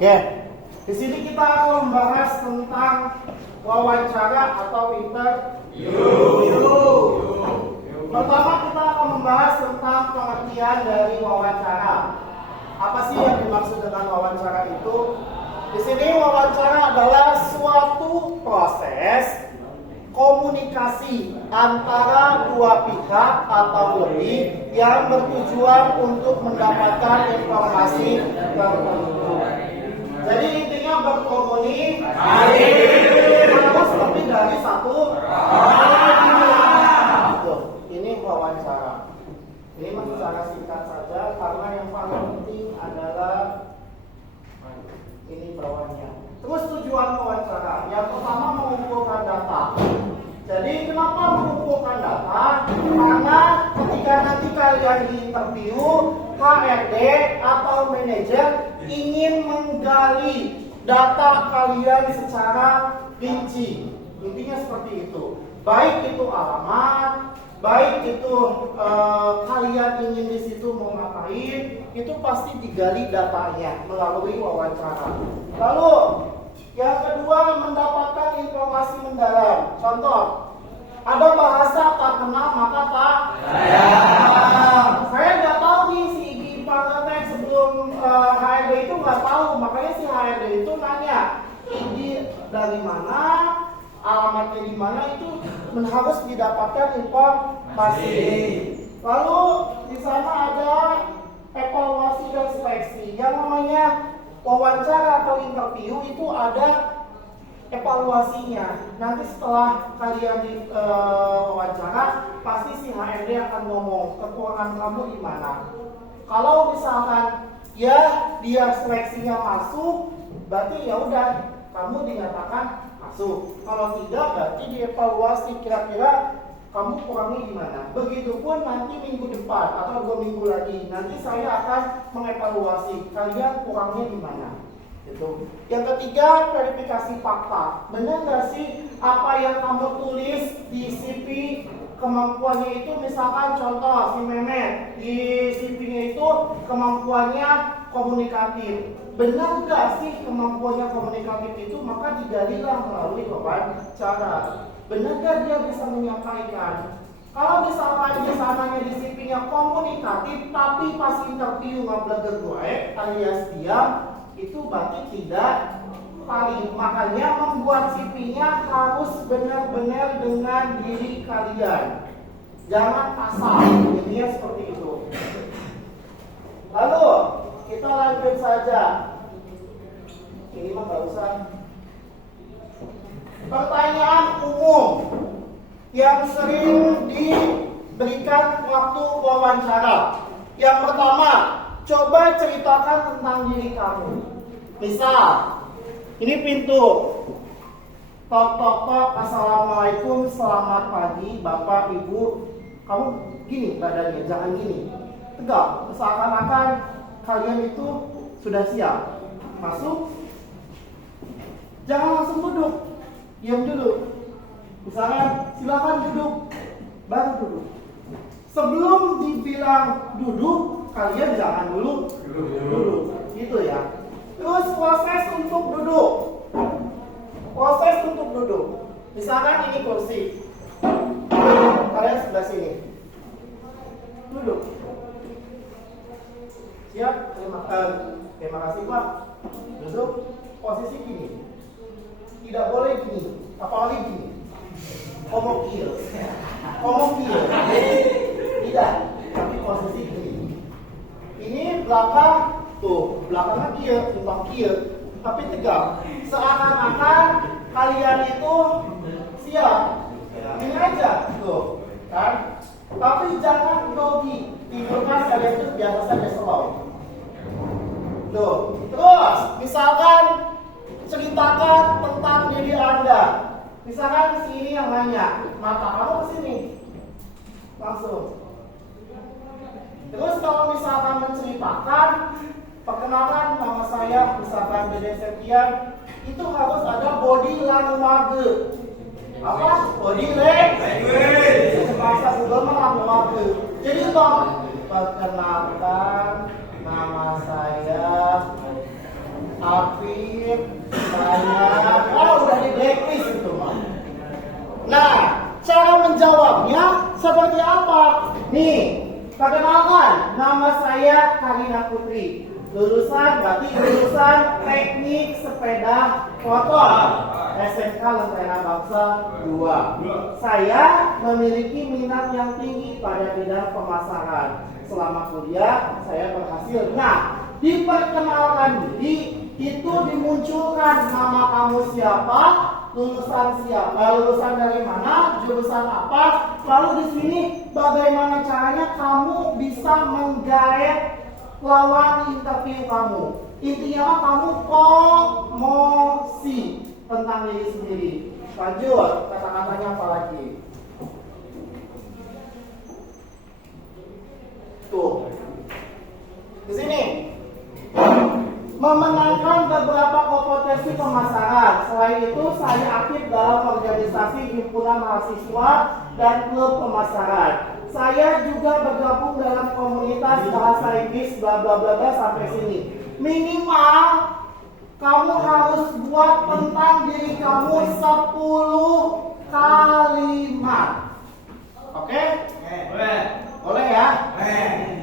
Ya, di sini kita akan membahas tentang wawancara atau interview. Pertama kita akan membahas tentang pengertian dari wawancara. Apa sih yang dimaksud dengan wawancara itu? Di sini wawancara adalah suatu proses komunikasi antara dua pihak atau lebih yang bertujuan untuk mendapatkan informasi tertentu. Jadi intinya berkomunikasi harus lebih dari satu orang. Ini wawancara. Ini secara singkat saja karena yang paling penting adalah ini bawahnya. Terus tujuan wawancara. Yang pertama mengumpulkan data. Jadi kenapa mengumpulkan data? Karena ketika nanti kalian diinterview, HRD atau manajer ingin menggali data kalian secara rinci. Intinya seperti itu. Baik itu alamat, baik itu kalian ingin di situ mau ngapain, itu pasti digali datanya melalui wawancara. Lalu yang kedua, mendapatkan informasi mendalam. Contoh, ada bahasa tak kenal maka tak sayang. Saya nggak tahu nih si Igi Pangetek sebelum HRD itu nggak tahu, makanya si HRD itu nanya Igi dari mana, alamatnya di mana, itu harus didapatkan informasi. Lalu di sana ada evaluasi dan seleksi. Yang namanya wawancara atau interview itu ada evaluasinya. Nanti setelah kalian di wawancara, pasti si HRD akan ngomong kekurangan kamu di mana. Kalau misalkan ya dia seleksinya masuk, berarti ya udah kamu dinyatakan masuk. Kalau tidak, berarti dievaluasi kira-kira kamu kurangnya di mana. Begitupun nanti minggu depan atau 2 minggu lagi, nanti saya akan mengevaluasi kalian kurangnya di mana. Gitu. Yang ketiga, verifikasi fakta. Benar nggak sih apa yang kamu tulis di CV kemampuannya itu? Misalkan contoh si Mehmet di CV-nya itu kemampuannya komunikatif. Benar nggak sih kemampuannya komunikatif itu? Maka digalilah melalui wawancara. Benar nggak dia bisa menyampaikan? Kalau misalkan di sananya di CV-nya komunikatif, tapi pas interview ngablager alias diam, itu berarti tidak paling. Makanya membuat CV-nya harus benar-benar dengan diri kalian. Jangan asal. Intinya seperti itu. Lalu kita lanjut saja. Ini mah nggak usah. Pertanyaan umum yang sering diberikan waktu wawancara. Yang pertama, coba ceritakan tentang diri kamu. Misal, ini pintu. Tok tok tok, assalamualaikum, selamat pagi, bapak, ibu. Kamu gini badannya, jangan gini. Tegak, seakan-akan kalian itu sudah siap. Masuk. Jangan langsung duduk. Diam dulu. Misalnya, silakan duduk. Baru duduk. Sebelum dibilang duduk, kalian jangan dulu duduk. Gitu ya. Terus proses untuk duduk. Proses untuk duduk. Misalkan ini kursi. Kalian sebelah sini. Duduk. Siap? Terima kasih Pak. Duduk. Posisi gini. Tidak boleh gini. Apalagi gini. Komokil. Tidak. Tapi posisi gini. Ini belakang. Tuh. Belakangnya kieu, timbang kieu. Tapi tegak. Seakan-akan kalian itu siap. Ini aja. Tuh. Kan? Tapi jangan grogi. Tidurkan kalian itu biasa saja slow. Tuh. Terus. Misalkan ceritakan tentang diri Anda. Misalkan sini yang nanya, mata kamu ke sini. Langsung. Terus kalau misalkan menceritakan, perkenalkan nama saya, misalkan Dede Septian, itu harus ada body language. Apa? Body language. Bahasa Google mah language. Jadi Bang, perkenalkan nama saya Afif, saya, udah di blacklist itu mah. Nah, cara menjawabnya seperti apa? Nih, perkenalkan, nama saya Karina Putri. Lulusan Teknik Sepeda Motor SMK Lentera Bangsa 2. Saya memiliki minat yang tinggi pada bidang pemasaran. Selama kuliah saya berhasil. Nah, diperkenalkan diri itu dimunculkan nama kamu siapa, lulusan siapa, lulusan dari mana, jurusan apa. Lalu di sini bagaimana caranya kamu bisa menggait lawan interview kamu. Intinya kamu promosi tentang diri sendiri. Lanjut, kata-katanya apa lagi? Tuh, di sini memenangkan beberapa kompetensi pemasaran. Selain itu, saya aktif dalam organisasi himpunan mahasiswa dan klub pemasaran. Saya juga bergabung dalam komunitas bahasa Inggris bla bla bla bla sampai sini. Minimal kamu harus buat tentang diri kamu 10 kalimat. Oke? Boleh ya?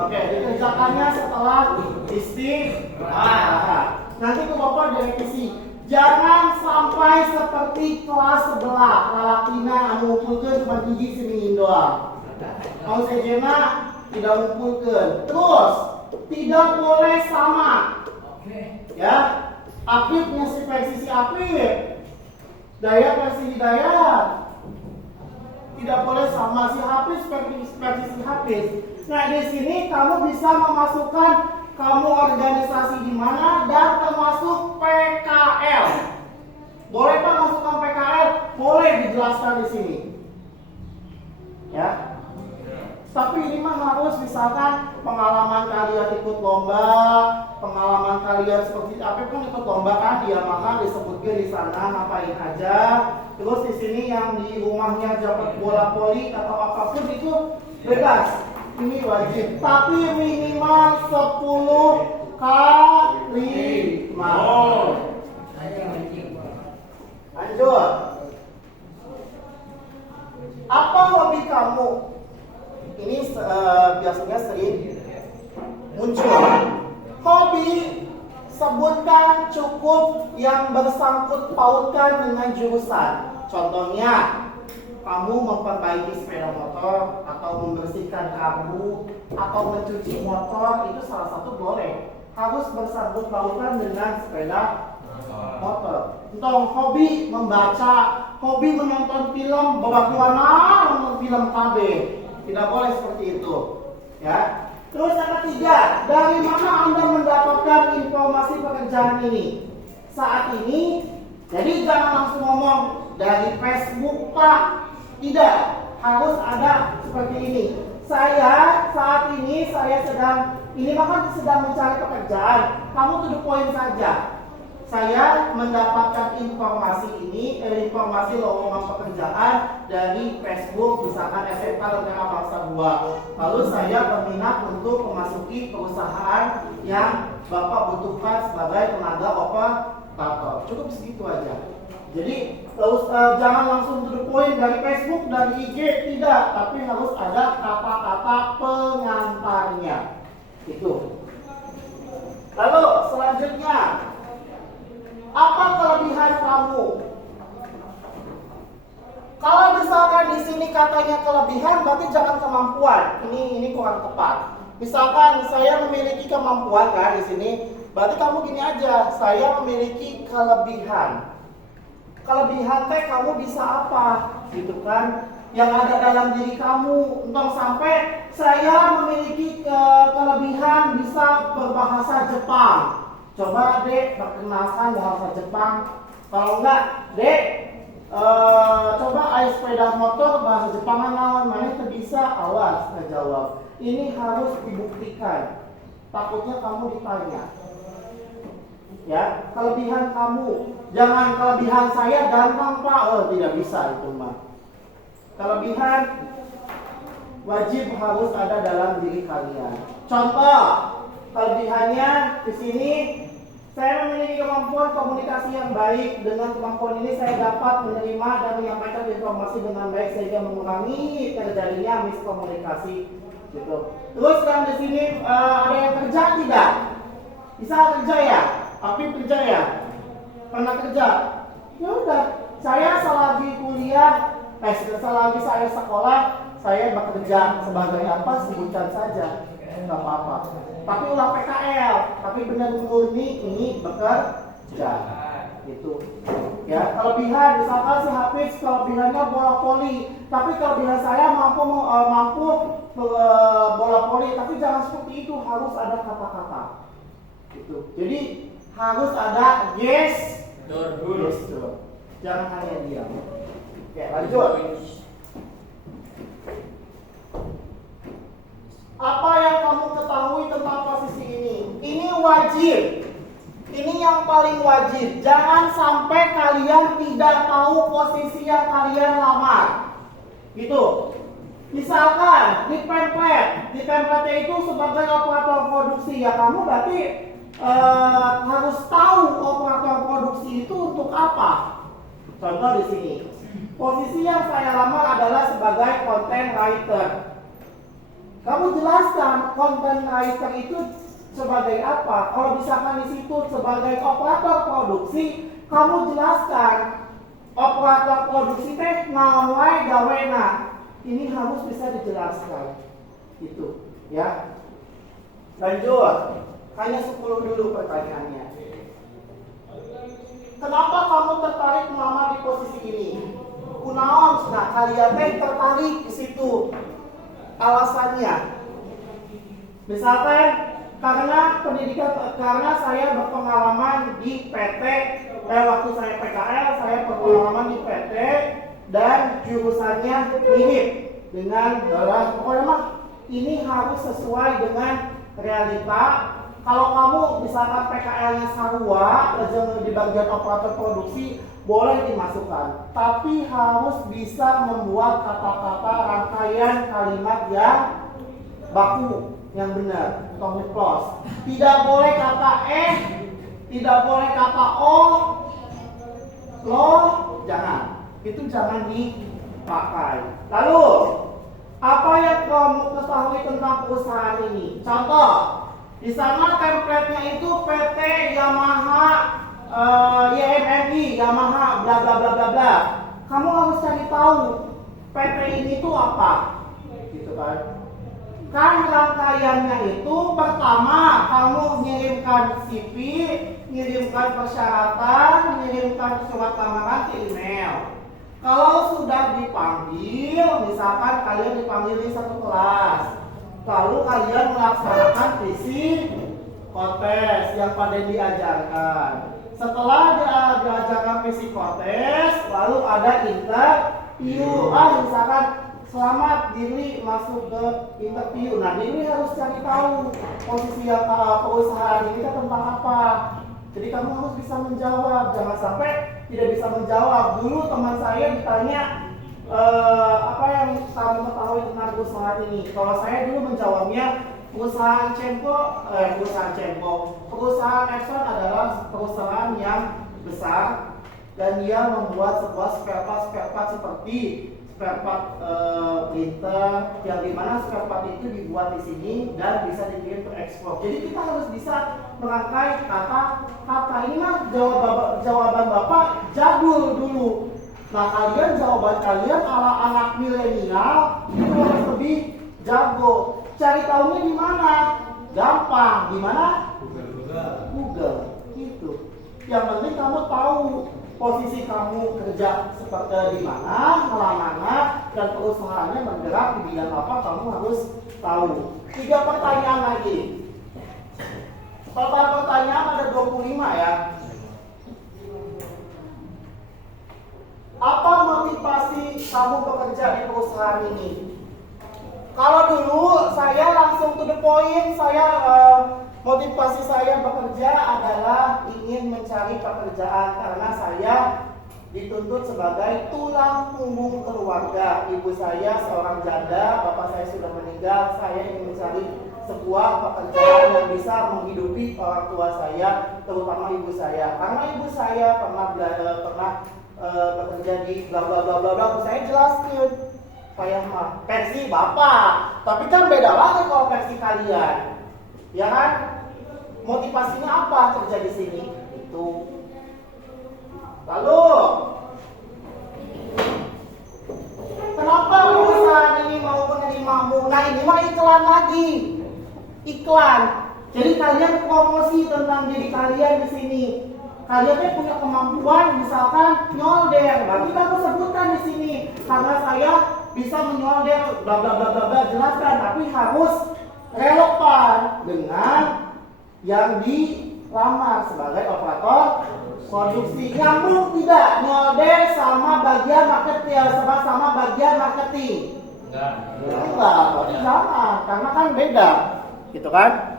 Oke, dikerjakannya setelah istirahat. Nanti ke Bapak direvisi. Jangan sampai seperti kelas sebelah. Lalapina anu ngumpulkeun cuma gigi semingin doang. Kalau sejena tidak ngumpulkeun. Terus tidak boleh sama. Ya, Afifnya si versi Afif, Dayat versi Dayat. Tidak boleh sama, si Hafiz versi si Hafiz. Nah, di sini kamu bisa memasukkan kamu organisasi di mana dan termasuk PKL. Boleh Pak masukkan PKL? Boleh, dijelaskan di sini. Ya. Tapi ini mah harus misalkan pengalaman kalian ikut lomba, pengalaman kalian seperti apa kan ikut lomba kan di Yamaha disebutkan di sana ngapain aja. Terus di sini yang di rumahnya dapat bola voli atau apapun itu bebas. Ini wajib. Tapi minimal 10 kalimat. Lanjut. Apa hobi kamu? Ini biasanya sering muncul. Hobi, sebutkan cukup yang bersangkut pautkan dengan jurusan. Contohnya, kamu memperbaiki sepeda motor, atau membersihkan karbu, atau mencuci motor, itu salah satu boleh. Harus bersangkut pautkan dengan sepeda motor. Untuk hobi membaca, hobi menonton film, nonton film KB. Tidak boleh seperti itu, ya. Terus yang ketiga, dari mana Anda mendapatkan informasi pekerjaan ini? Saat ini, jadi jangan langsung ngomong dari Facebook Pak. Tidak, harus ada seperti ini. Saya saat ini ini bahkan sedang mencari pekerjaan. Kamu to the point saja. Saya mendapatkan informasi lowongan pekerjaan dari Facebook, misalkan SMK Lentera Bangsa 2. Lalu saya berminat untuk memasuki perusahaan yang Bapak butuhkan sebagai tenaga operator. Cukup segitu aja. Jadi jangan langsung to the point dari Facebook, dari IG, tidak. Tapi harus ada kata-kata pengantarnya. Itu. Lalu selanjutnya, apa kelebihan kamu? Kalau misalkan di sini katanya kelebihan, berarti jangan kemampuan. Ini kurang tepat. Misalkan saya memiliki kemampuan kan di sini, berarti kamu gini aja, saya memiliki kelebihan. Kelebihan teh kamu bisa apa? Gitu kan? Yang ada dalam diri kamu. Untuk sampai saya memiliki kelebihan bisa berbahasa Jepang. Coba Dek perkenalkan bahasa Jepang. Kalau enggak, Dek coba ayo sepeda motor bahasa Jepangan naon, mana bisa, awas ngejawab. Ini harus dibuktikan. Takutnya kamu ditanya. Ya, kelebihan kamu. Jangan kelebihan saya gampang Pak. Oh, tidak bisa itu mah. Kelebihan wajib harus ada dalam diri kalian. Contoh, kelebihannya di sini Saya memiliki kemampuan komunikasi yang baik. Dengan kemampuan ini saya dapat menerima dan menyampaikan informasi dengan baik sehingga mengurangi terjadinya miskomunikasi. Gitu. Terus kan di sini ada yang kerja tidak? Bisa kerja ya? Tapi kerja ya? Pernah kerja? Ya udah. Saya selagi kuliah, selagi saya sekolah, saya bekerja sebagai apa? Sebutkan saja. Nggak apa-apa. Tapi ulah PKL, tapi benar murni ini bekerja, gitu. Ya, kelebihan misalkan si Hafiz kelebihannya bola voli, tapi kelebihan saya mampu bola voli, tapi jangan seperti itu, harus ada kata-kata, gitu. Jadi harus ada gestur, jangan hanya diam. Oke, lanjut. Apa yang kamu ketahui tentang posisi ini? Ini wajib. Ini yang paling wajib. Jangan sampai kalian tidak tahu posisi yang kalian lamar. Gitu. Misalkan di pamflet itu sebagai operator produksi, ya kamu berarti harus tahu operator produksi itu untuk apa. Contoh di sini. Posisi yang saya lamar adalah sebagai content writer. Kamu jelaskan content writer itu sebagai apa. Kalau misalkan di situ sebagai operator produksi, kamu jelaskan operator produksi teh ngawai gawena. Ini harus bisa dijelaskan. Itu, ya. Lanjut. Hanya 10 dulu pertanyaannya. Kenapa kamu tertarik melamar di posisi ini? Kunaon, nah kalian teh tertarik ke situ. Alasannya, misalkan karena saya berpengalaman di PT, waktu saya PKL saya berpengalaman di PT dan jurusannya mirip dengan pokoknya mah ini harus sesuai dengan realita. Kalau kamu misalkan PKL-nya sarua di bagian operator produksi, boleh dimasukkan, tapi harus bisa membuat kata-kata rangkaian kalimat yang baku, yang benar, close. Tidak boleh kata tidak boleh kata loh, jangan. Itu jangan dipakai. Lalu, apa yang kamu ketahui tentang perusahaan ini? Contoh, di sana template-nya itu PT Yamaha, YMMI, Yamaha, bla bla bla bla bla. Kamu harus cari tahu PT ini itu apa, gitu kan? Kan rangkaiannya itu pertama kamu ngirimkan CV, ngirimkan persyaratan, ngirimkan surat lamaran ke email. Kalau sudah dipanggil, misalkan kalian dipanggil di satu kelas, lalu kalian melaksanakan psikotes yang pada diajarkan. Setelah diajarkan psikotes, lalu ada interview. Misalkan selamat diri masuk ke interview. Nah, diri harus cari tahu posisi perusahaan ini tentang apa. Jadi kamu harus bisa menjawab. Jangan sampai tidak bisa menjawab. Dulu teman saya ditanya apa yang kamu ketahui tentang perusahaan ini. Kalau saya dulu menjawabnya perusahaan Exxon adalah perusahaan yang besar dan dia membuat sebuah spare part seperti spare part printer, yang dimana spare part itu dibuat di sini dan bisa dikirim ke ekspor. Jadi kita harus bisa merangkai kata-kata. Ini mah jawaban Bapak jadul dulu. Nah, jawaban kalian ala anak milenial itu harus lebih jago. Cari tahunya di mana? Gampang. Di mana? Google. Gitu. Yang penting kamu tahu posisi kamu kerja seperti di mana, mana, dan perusahaannya bergerak di bidang apa, kamu harus tahu. 3 pertanyaan lagi. Total pertanyaan ada 25 ya. Apa motivasi kamu bekerja di perusahaan ini? Kalau dulu saya langsung to the point, motivasi saya bekerja adalah ingin mencari pekerjaan karena saya dituntut sebagai tulang punggung keluarga. Ibu saya seorang janda, bapak saya sudah meninggal, saya ingin mencari sebuah pekerjaan yang bisa menghidupi orang tua saya, terutama ibu saya. Karena ibu saya pernah bekerja di bla bla bla bla bla. Saya jelasin, kayak versi bapak, tapi kan beda banget kalau versi kalian, ya kan? Motivasinya apa kerja di sini? Itu. Lalu, kenapa perusahaan ini mau menerimamu? Nah, ini mah iklan lagi. Iklan. Jadi kalian promosi tentang diri kalian di sini. Kalian punya kemampuan, misalkan nyolder. Berarti kamu sebutkan di sini. Karena saya bisa menyolder, bla bla bla bla bla. Jelaskan, tapi harus relevan dengan yang dilamar sebagai operator produksi. Nyambung tidak nyolder sama bagian marketing, sama bagian marketing? Enggak, berarti sama, karena kan beda, gitu kan?